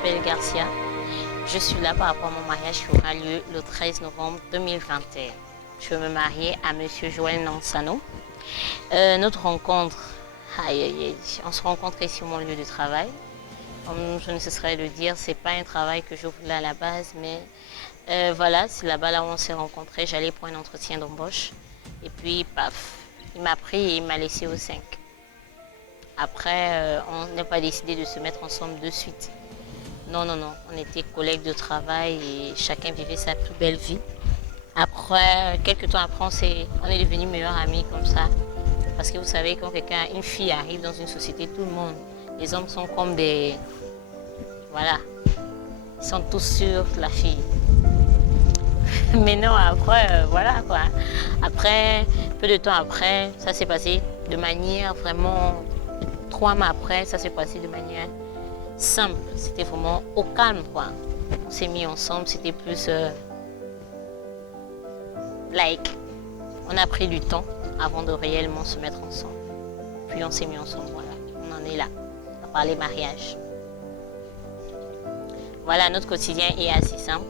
m'appelle Garcia. Je suis là par rapport à mon mariage qui aura lieu le 13 novembre 2021. Je veux me marier à Monsieur Joël Nansano. Notre rencontre, on se rencontre ici sur mon lieu de travail. Comme je ne cesserai de le dire, c'est pas un travail que je voulais à la base, mais voilà, c'est là-bas là où on s'est rencontrés. J'allais pour un entretien d'embauche. Et puis, paf, il m'a pris et il m'a laissé au 5. Après, on n'a pas décidé de se mettre ensemble de suite. Non, non, non. On était collègues de travail et chacun vivait sa plus belle vie. Après, quelques temps après, on est devenus meilleurs amis comme ça. Parce que vous savez, quand une fille arrive dans une société, tout le monde, les hommes sont comme des... Voilà. Ils sont tous sur la fille. Mais non, après, voilà quoi. Après, peu de temps après, ça s'est passé de manière vraiment... 3 mois après, ça s'est passé de manière simple. C'était vraiment au calme quoi. On s'est mis ensemble, c'était plus... on a pris du temps avant de réellement se mettre ensemble. Puis on s'est mis ensemble, voilà. On en est là, à parler mariage. Voilà, notre quotidien est assez simple.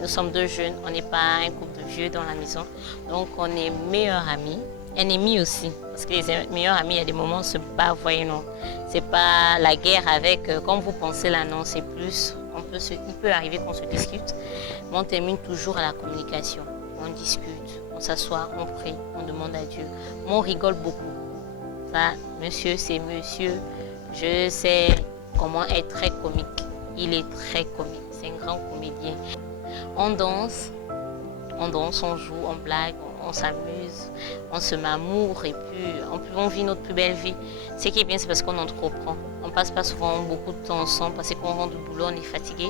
Nous sommes 2 jeunes, on n'est pas un couple de vieux dans la maison. Donc on est meilleurs amis, ennemis aussi. Parce que les meilleurs amis, il y a des moments où on se bat, voyez, non. C'est pas la guerre avec, comme vous pensez là, non, c'est plus, il peut arriver qu'on se discute. Mais on termine toujours à la communication. On discute, on s'assoit, on prie, on demande à Dieu. Moi, on rigole beaucoup. Ça, monsieur, c'est monsieur. Je sais comment être très comique. Il est très comique. C'est un grand comédien. On danse, on joue, on blague, on s'amuse, on se m'amoure et puis on vit notre plus belle vie. Ce qui est bien, c'est parce qu'on entreprend. On passe pas souvent beaucoup de temps ensemble parce qu'on rentre du boulot, on est fatigué.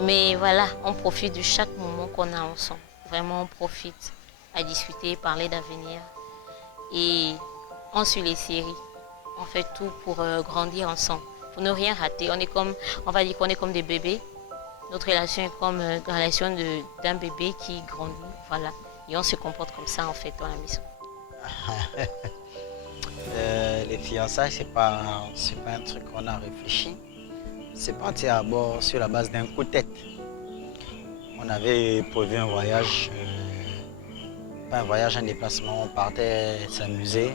Mais voilà, on profite de chaque moment qu'on a ensemble. Vraiment, on profite à discuter, parler d'avenir. Et on suit les séries. On fait tout pour grandir ensemble. Pour ne rien rater. On va dire qu'on est comme des bébés. Notre relation est comme la relation d'un bébé qui grandit. Voilà. Et on se comporte comme ça en fait dans la maison. Les fiançailles, c'est pas un truc qu'on a réfléchi. C'est parti à bord sur la base d'un coup de tête. On avait prévu un voyage, pas un voyage, un déplacement. On partait s'amuser,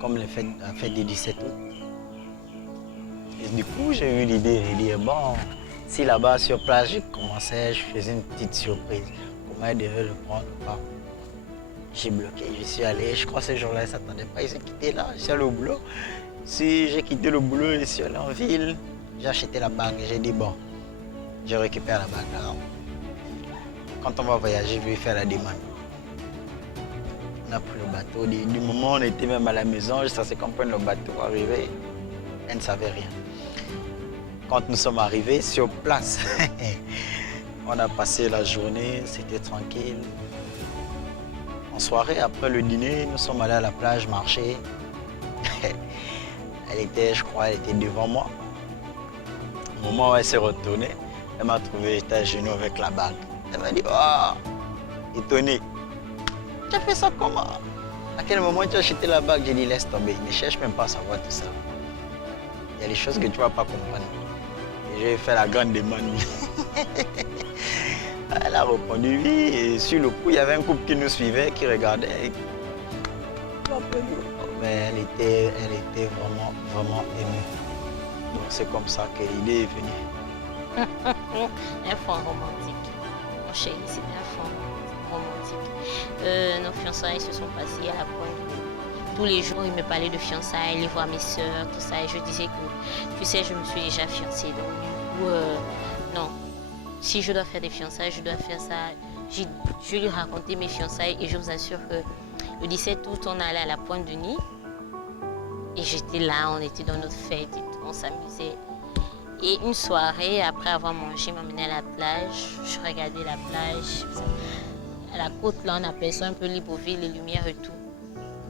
comme la fête du 17 août. Et du coup, j'ai eu l'idée de dire, bon, si là-bas sur place, je faisais une petite surprise. Comment elle devait le prendre ou pas. J'ai bloqué, je suis allé, je crois que ce jour-là, ils ne s'attendaient pas, ils ont quitté là, je suis allé au boulot. Si j'ai quitté le boulot, je suis allé en ville, j'ai acheté la bague et j'ai dit, bon, je récupère la bague là. Quand on va voyager, je vais faire la demande. On a pris le bateau, du moment où on était même à la maison, je savais qu'on prenne le bateau, arrivé, elle ne savait rien. Quand nous sommes arrivés sur place, on a passé la journée, c'était tranquille. En soirée, après le dîner, nous sommes allés à la plage marcher. Je crois, elle était devant moi. Au moment où elle s'est retournée, elle m'a trouvé, j'étais à genoux avec la bague. Elle m'a dit, oh, étonnée. Tu as fait ça comment? À quel moment tu as acheté la bague? J'ai dit, laisse tomber, ne cherche même pas à savoir tout ça. Il y a des choses que tu ne vas pas comprendre. Et j'ai fait la grande demande. Elle a répondu oui, et sur le coup, il y avait un couple qui nous suivait, qui regardait. Mais elle était vraiment, vraiment émue. Donc c'est comme ça que l'idée est venue. Un fond romantique. Mon chéri, c'est un fond romantique. Nos fiançailles se sont passées à la pointe. Tous les jours, il me parlait de fiançailles, aller voir mes soeurs, tout ça. Et je disais que, tu sais, je me suis déjà fiancée. Donc du coup, non. Si je dois faire des fiançailles, je dois faire ça. Je lui racontais mes fiançailles et je vous assure que le 17 août, on allait à la Pointe de Nid. Et j'étais là, on était dans notre fête et tout, on s'amusait. Et une soirée, après avoir mangé, m'emmenait à la plage. Je regardais la plage. À la côte, là, on appelle ça un peu Libreville, les lumières et tout.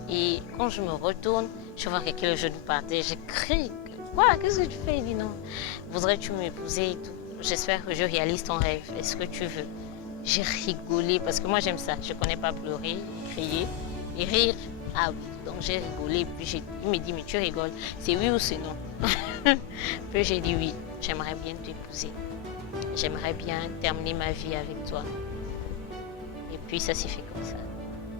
Et quand je me retourne, je vois quelqu'un au genou par terre. Je crie. Quoi, qu'est-ce que tu fais? Il dit non. Voudrais-tu m'épouser et tout? J'espère que je réalise ton rêve. Est-ce que tu veux? J'ai rigolé parce que moi j'aime ça. Je ne connais pas pleurer, crier et rire. Ah oui, donc j'ai rigolé. Puis il me dit, mais tu rigoles. C'est oui ou c'est non? Puis j'ai dit oui. j'aimerais bien t'épouser. J'aimerais bien terminer ma vie avec toi. Et puis ça s'est fait comme ça.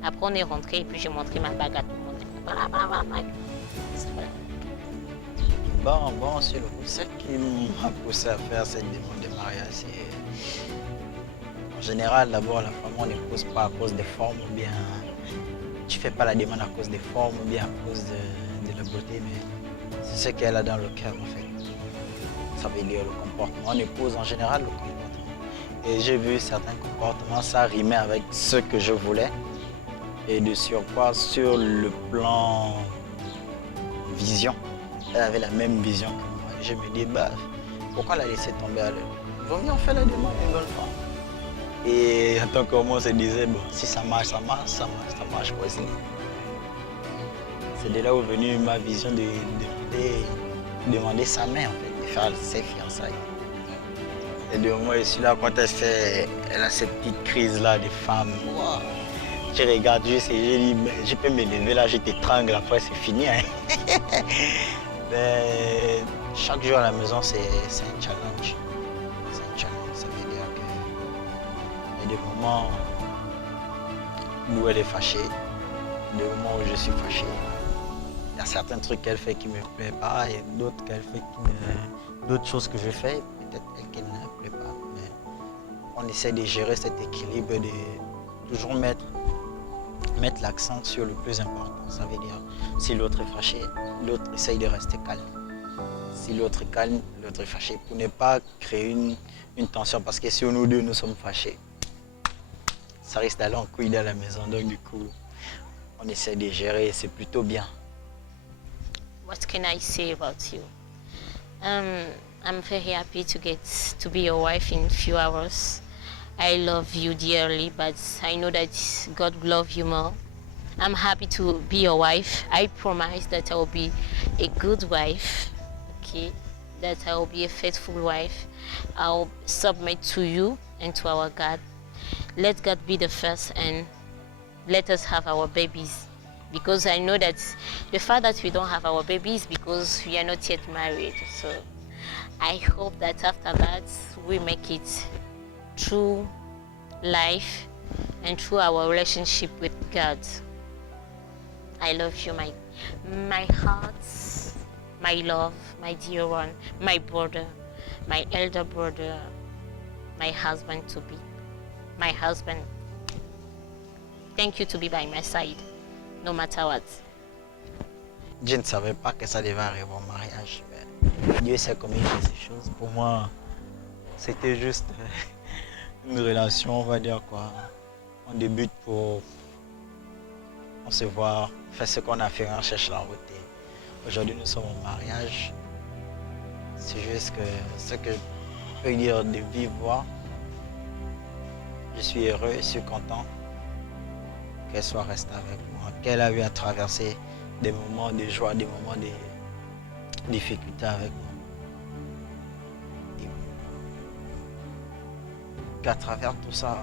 Après on est rentré et puis j'ai montré ma bague à tout le monde. Voilà. Bon, sur le coup, ce qui m'a poussé à faire cette demande de mariage, c'est en général, d'abord, la femme, on n'épouse pas à cause des formes ou bien tu fais pas la demande à cause des formes ou bien à cause de la beauté, mais c'est ce qu'elle a dans le cœur en fait. Ça veut dire le comportement. On épouse en général le comportement. Et j'ai vu certains comportements, ça rimait avec ce que je voulais. Et de surcroît, sur le plan vision, elle avait la même vision que moi. Et je me dis, bah, pourquoi la laisser tomber à l'heure? Vaut mieux on fait la demande une bonne fois. Et en tant que moi, on se disait, bon, si ça marche, ça marche, ça marche pas aussi. C'est de là où est venue ma vision de demander sa main, en fait, de faire ses fiançailles. Et de moi, je suis là, quand elle a cette petite crise-là de femme, wow. Je regarde juste et je dis, je peux me lever là, je t'étrangle, après c'est fini. Hein. Mais chaque jour à la maison, c'est un challenge. C'est un challenge, ça veut dire qu'il y a des moments où elle est fâchée, des moments où je suis fâché. Il y a certains trucs qu'elle fait qui ne me plaisent pas et d'autres qu'elle fait d'autres choses que je fais, peut-être qu'elle ne me plaît pas. Mais on essaie de gérer cet équilibre, de toujours mettre l'accent sur le plus important. Ça veut dire, si l'autre est fâché, l'autre essaye de rester calme. Si l'autre est calme, l'autre est fâché. Pour ne pas créer une tension, parce que si nous deux, nous sommes fâchés, ça risque d'aller en couille dans la maison. Donc du coup, on essaie de gérer et c'est plutôt bien. What can I say about you? I'm very happy to be your wife in a few hours. I love you dearly, but I know that God loves you more. I'm happy to be your wife. I promise that I will be a good wife, okay? That I will be a faithful wife. I'll submit to you and to our God. Let God be the first and let us have our babies. Because I know that the fact that we don't have our babies because we are not yet married. So I hope that after that we make it through life and through our relationship with God. I love you, my heart, my love, my dear one, my brother, my elder brother, my husband to be, my husband. Thank you to be by my side, no matter what. Je ne savais pas que ça devait arriver au mariage. Mais Dieu sait comment il fait ces choses. Pour moi, c'était juste une relation, on va dire quoi. On débute pour on se voit, faire ce qu'on a fait, on cherche la route. Aujourd'hui, nous sommes au mariage. C'est juste que ce que je peux dire de vive voix, je suis heureux, je suis content qu'elle soit restée avec moi, qu'elle a eu à traverser des moments de joie, des moments de difficulté avec moi. Et qu'à travers tout ça,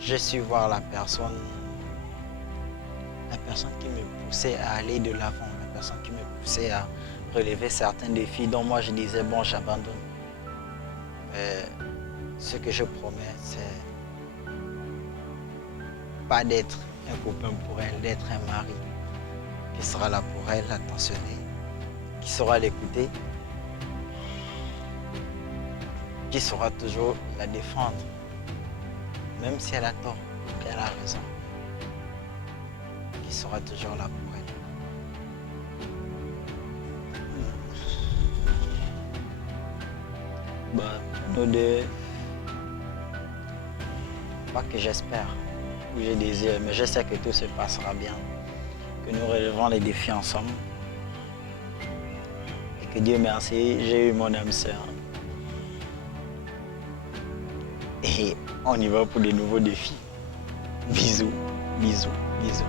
j'ai su voir la personne qui me poussait à aller de l'avant, la personne qui me poussait à relever certains défis dont moi je disais bon, j'abandonne. Ce que je promets, c'est pas d'être un copain pour elle, d'être un mari qui sera là pour elle, l'attentionner, qui saura l'écouter, qui saura toujours la défendre, même si elle a tort, qu'elle a raison, qui sera toujours là pour elle. Nous deux, pas que j'espère ou je désire, mais je sais que tout se passera bien, que nous relevons les défis ensemble et que Dieu merci, j'ai eu mon âme sœur. Et on y va pour de nouveaux défis. Bisous, bisous, bisous.